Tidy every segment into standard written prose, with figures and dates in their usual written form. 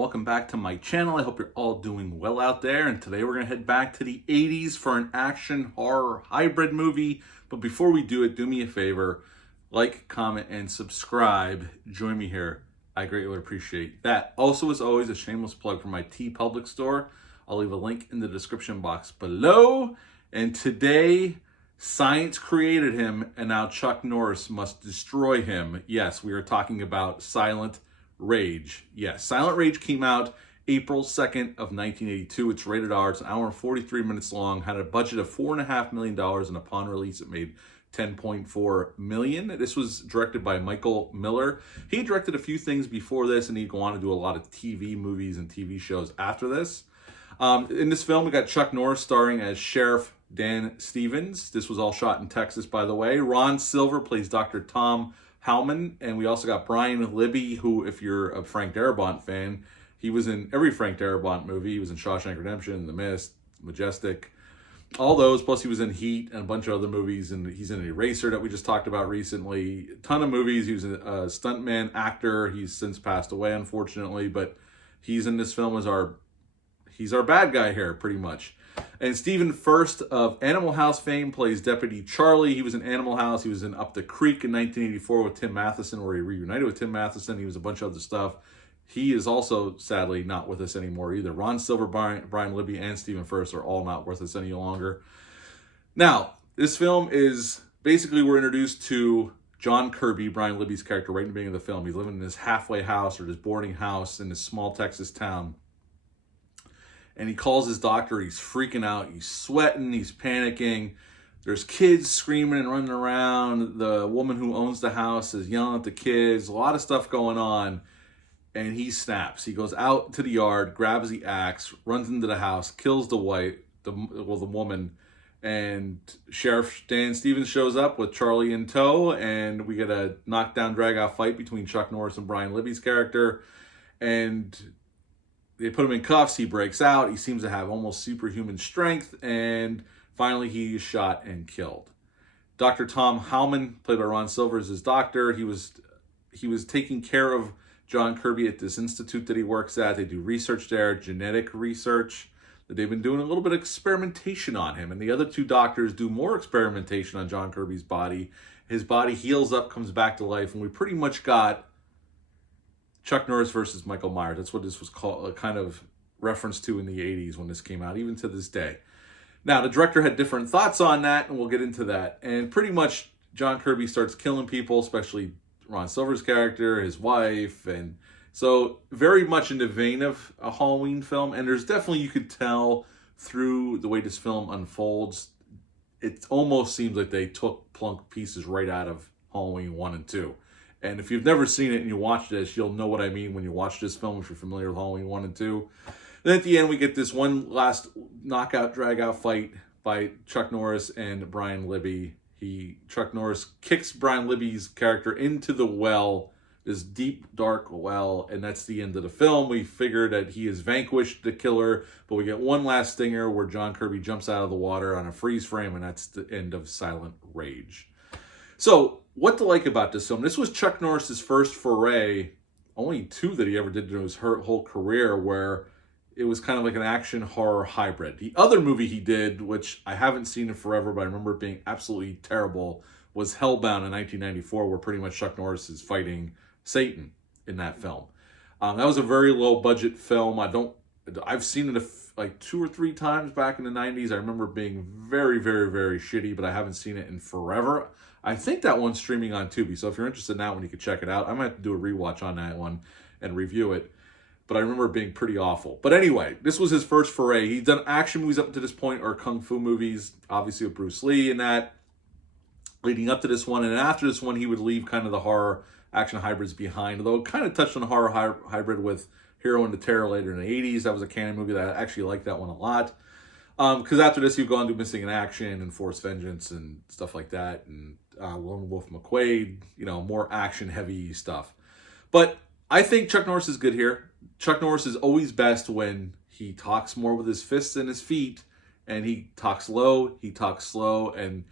welcome back to my channel. I hope you're all doing well out there. And today we're going to head back to the 80s for an action horror hybrid movie. But before we do it, do me a favor, like, comment, and subscribe. Join me here. I greatly would appreciate that. Also, as always, a shameless plug for my TeePublic store. I'll leave a link in the description box below. And today, science created him, and now Chuck Norris must destroy him. Yes, we are talking about Silent Rage. Yes, Silent Rage came out April 2nd of 1982. It's rated R. It's an hour and 43 minutes long. Had a budget of $4.5 million, and upon release, it made $10.4 million. This was directed by Michael Miller. He directed a few things before this, and he'd go on to do a lot of TV movies and TV shows after this. In this film, we got Chuck Norris starring as Sheriff Dan Stevens. This was all shot in Texas, by the way. Ron Silver plays Dr. Tom Howman, and we also got Brian Libby, who, if you're a Frank Darabont fan, he was in every Frank Darabont movie. He was in Shawshank Redemption, The Mist, Majestic, all those, plus he was in Heat and a bunch of other movies, and he's in Eraser that we just talked about recently. A ton of movies. He was a stuntman, actor. He's since passed away, unfortunately, but he's in this film as he's our bad guy here, pretty much. And Stephen Furst of Animal House fame plays Deputy Charlie. He was in Animal House. He was in Up the Creek in 1984 with Tim Matheson, where he reunited with Tim Matheson. He was a bunch of other stuff. He is also, sadly, not with us anymore either. Ron Silver, Brian Libby, and Stephen Furst are all not with us any longer. Now, this film is, basically we're introduced to John Kirby, Brian Libby's character, right in the beginning of the film. He's living in this halfway house or this boarding house in this small Texas town. And he calls his doctor. He's freaking out. He's sweating. He's panicking. There's kids screaming and running around. The woman who owns the house is yelling at the kids. A lot of stuff going on. And he snaps. He goes out to the yard, grabs the axe, runs into the house, kills the woman. And Sheriff Dan Stevens shows up with Charlie in tow. And we get a knockdown, drag-out fight between Chuck Norris and Brian Libby's character. And they put him in cuffs. He breaks out. He seems to have almost superhuman strength. And finally, he's shot and killed. Dr. Tom Howman, played by Ron Silver, is his doctor. He was taking care of John Kirby at this institute that he works at. They do research there, genetic research. They've been doing a little bit of experimentation on him. And the other two doctors do more experimentation on John Kirby's body. His body heals up, comes back to life. And we pretty much got Chuck Norris versus Michael Myers. That's what this was called, a kind of reference to in the 80s when this came out, even to this day. Now, the director had different thoughts on that, and we'll get into that. And pretty much John Kirby starts killing people, especially Ron Silver's character, his wife. And so very much in the vein of a Halloween film. And there's definitely, you could tell through the way this film unfolds, it almost seems like they took plunk pieces right out of Halloween 1 and 2. And if you've never seen it and you watch this, you'll know what I mean when you watch this film, if you're familiar with Halloween 1 and 2. Then at the end, we get this one last knockout, drag-out fight by Chuck Norris and Brian Libby. Chuck Norris kicks Brian Libby's character into the well, this deep, dark well, and that's the end of the film. We figure that he has vanquished the killer, but we get one last stinger where John Kirby jumps out of the water on a freeze frame, and that's the end of Silent Rage. So, what to like about this film? This was Chuck Norris's first foray, only two that he ever did in his whole career, where it was kind of like an action horror hybrid. The other movie he did, which I haven't seen in forever, but I remember it being absolutely terrible, was Hellbound in 1994, where pretty much Chuck Norris is fighting Satan in that film. That was a very low budget film. I've seen it like 2 or 3 times back in the 90s. I remember it being very, very, very shitty, but I haven't seen it in forever. I think that one's streaming on Tubi, so if you're interested in that one, you can check it out. I might have to do a rewatch on that one and review it, but I remember it being pretty awful. But anyway, this was his first foray. He's done action movies up to this point, or kung fu movies, obviously with Bruce Lee and that, leading up to this one. And after this one, he would leave kind of the horror action hybrids behind, although it kind of touched on horror hybrid with Hero and the Terror later in the 80s. That was a canon movie that I actually liked that one a lot. Because after this, he'd go on to Missing in Action and Force Vengeance and stuff like that, and Lone Wolf McQuade, more action-heavy stuff. But I think Chuck Norris is good here. Chuck Norris is always best when he talks more with his fists than his feet, and he talks low, he talks slow, and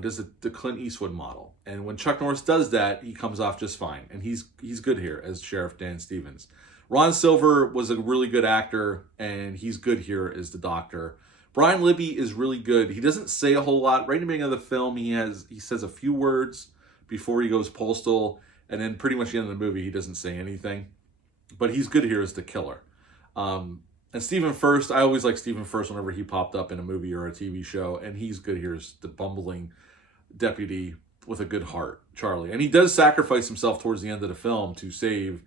does the Clint Eastwood model. And when Chuck Norris does that, he comes off just fine. And he's good here as Sheriff Dan Stevens. Ron Silver was a really good actor, and he's good here as the doctor. Brian Libby is really good. He doesn't say a whole lot. Right in the beginning of the film, he says a few words before he goes postal, and then pretty much the end of the movie, he doesn't say anything. But he's good here as the killer. And Stephen Furst, I always like Stephen Furst whenever he popped up in a movie or a TV show, and he's good here as the bumbling deputy with a good heart, Charlie. And he does sacrifice himself towards the end of the film to save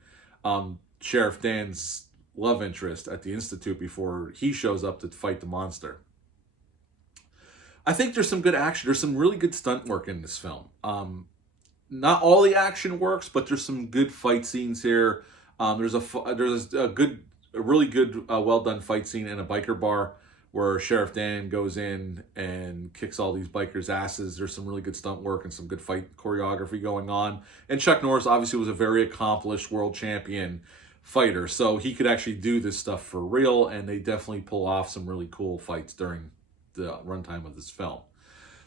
Sheriff Dan's love interest at the Institute before he shows up to fight the monster. I think there's some good action. There's some really good stunt work in this film. Not all the action works, but there's some good fight scenes here. There's a really good, well done fight scene in a biker bar where Sheriff Dan goes in and kicks all these bikers' asses. There's some really good stunt work and some good fight choreography going on. And Chuck Norris obviously was a very accomplished world champion fighter, so he could actually do this stuff for real, and they definitely pull off some really cool fights during the runtime of this film.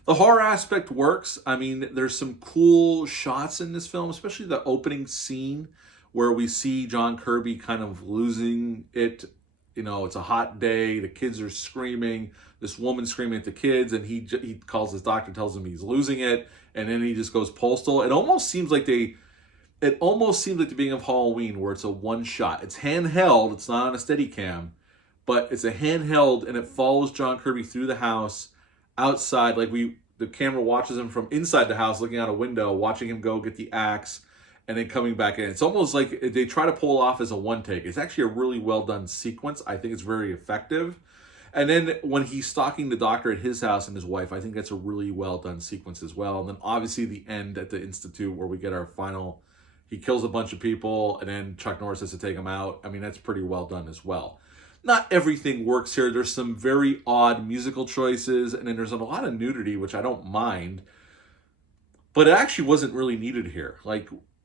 The horror aspect works. I mean, there's some cool shots in this film, especially the opening scene where we see John Kirby kind of losing it. It's a hot day, the kids are screaming, this woman screaming at the kids, and he calls his doctor, tells him he's losing it, and then he just goes postal. It almost seems like the beginning of Halloween, where it's a one shot. It's handheld, it's not on a steady cam, but it's a handheld, and it follows John Kirby through the house, outside, the camera watches him from inside the house, looking out a window, watching him go get the axe, and then coming back in. It's almost like they try to pull off as a one take. It's actually a really well done sequence. I think it's very effective. And then when he's stalking the doctor at his house and his wife, I think that's a really well done sequence as well. And then obviously the end at the Institute where we get our final, he kills a bunch of people and then Chuck Norris has to take him out. I mean, that's pretty well done as well. Not everything works here. There's some very odd musical choices, and then there's a lot of nudity, which I don't mind. But it actually wasn't really needed here.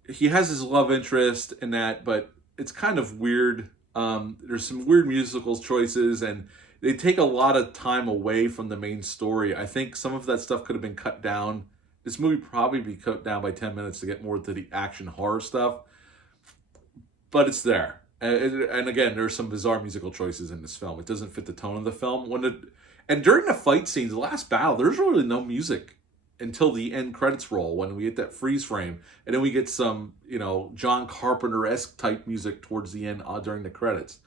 He has his love interest in that, but it's kind of weird. There's some weird musical choices, and they take a lot of time away from the main story. I think some of that stuff could have been cut down. This movie probably be cut down by 10 minutes to get more to the action horror stuff. But it's there. And again, there's some bizarre musical choices in this film. It doesn't fit the tone of the film. And during the fight scenes, the last battle, there's really no music until the end credits roll when we get that freeze frame, and then we get some John Carpenter-esque type music towards the end during the credits.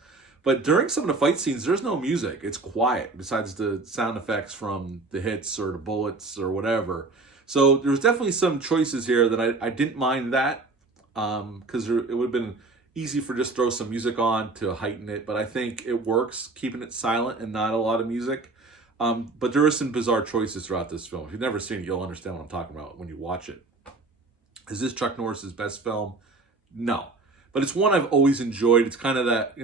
But during some of the fight scenes, there's no music. It's quiet besides the sound effects from the hits or the bullets or whatever. So there's definitely some choices here that I didn't mind that, because it would have been easy for just throw some music on to heighten it. But I think it works keeping it silent and not a lot of music. But there are some bizarre choices throughout this film. If you've never seen it, you'll understand what I'm talking about when you watch it. Is this Chuck Norris's best film? No. But it's one I've always enjoyed. It's kind of that,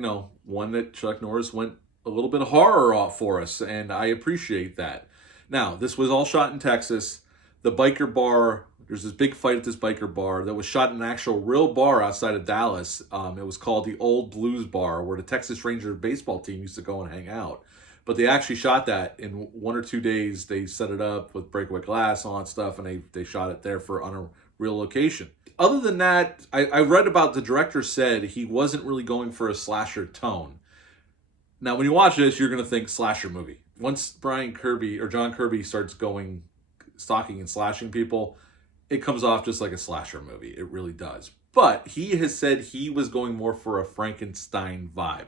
one that Chuck Norris went a little bit of horror off for us, and I appreciate that. Now, this was all shot in Texas. The biker bar, there's this big fight at this biker bar that was shot in an actual real bar outside of Dallas. It was called the Old Blues Bar, where the Texas Rangers baseball team used to go and hang out. But they actually shot that in 1 or 2 days. They set it up with breakaway glass on stuff, and they shot it there on a real location. Other than that, I read about the director said he wasn't really going for a slasher tone. Now, when you watch this, you're going to think slasher movie. Once John Kirby starts going stalking and slashing people, it comes off just like a slasher movie. It really does. But he has said he was going more for a Frankenstein vibe.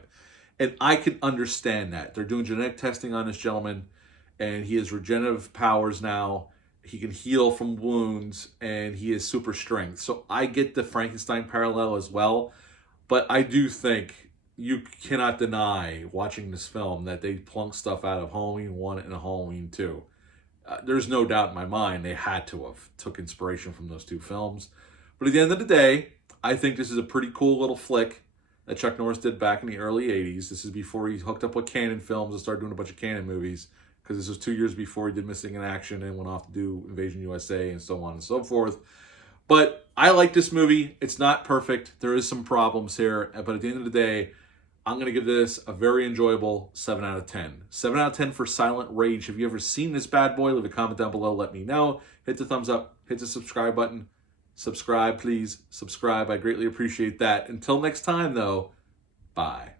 And I can understand that. They're doing genetic testing on this gentleman, and he has regenerative powers now. He can heal from wounds, and he has super strength. So I get the Frankenstein parallel as well. But I do think you cannot deny, watching this film, that they plunked stuff out of Halloween 1 and Halloween 2. There's no doubt in my mind they had to have took inspiration from those two films. But at the end of the day, I think this is a pretty cool little flick that Chuck Norris did back in the early 80s. This is before he hooked up with Cannon Films and started doing a bunch of Cannon movies, because this was 2 years before he did Missing in Action and went off to do Invasion USA and so on and so forth. But I like this movie. It's not perfect. There is some problems here. But at the end of the day, I'm going to give this a very enjoyable 7 out of 10. 7 out of 10 for Silent Rage. Have you ever seen this bad boy? Leave a comment down below. Let me know. Hit the thumbs up. Hit the subscribe button. Subscribe, please. Subscribe. I greatly appreciate that. Until next time, though, bye.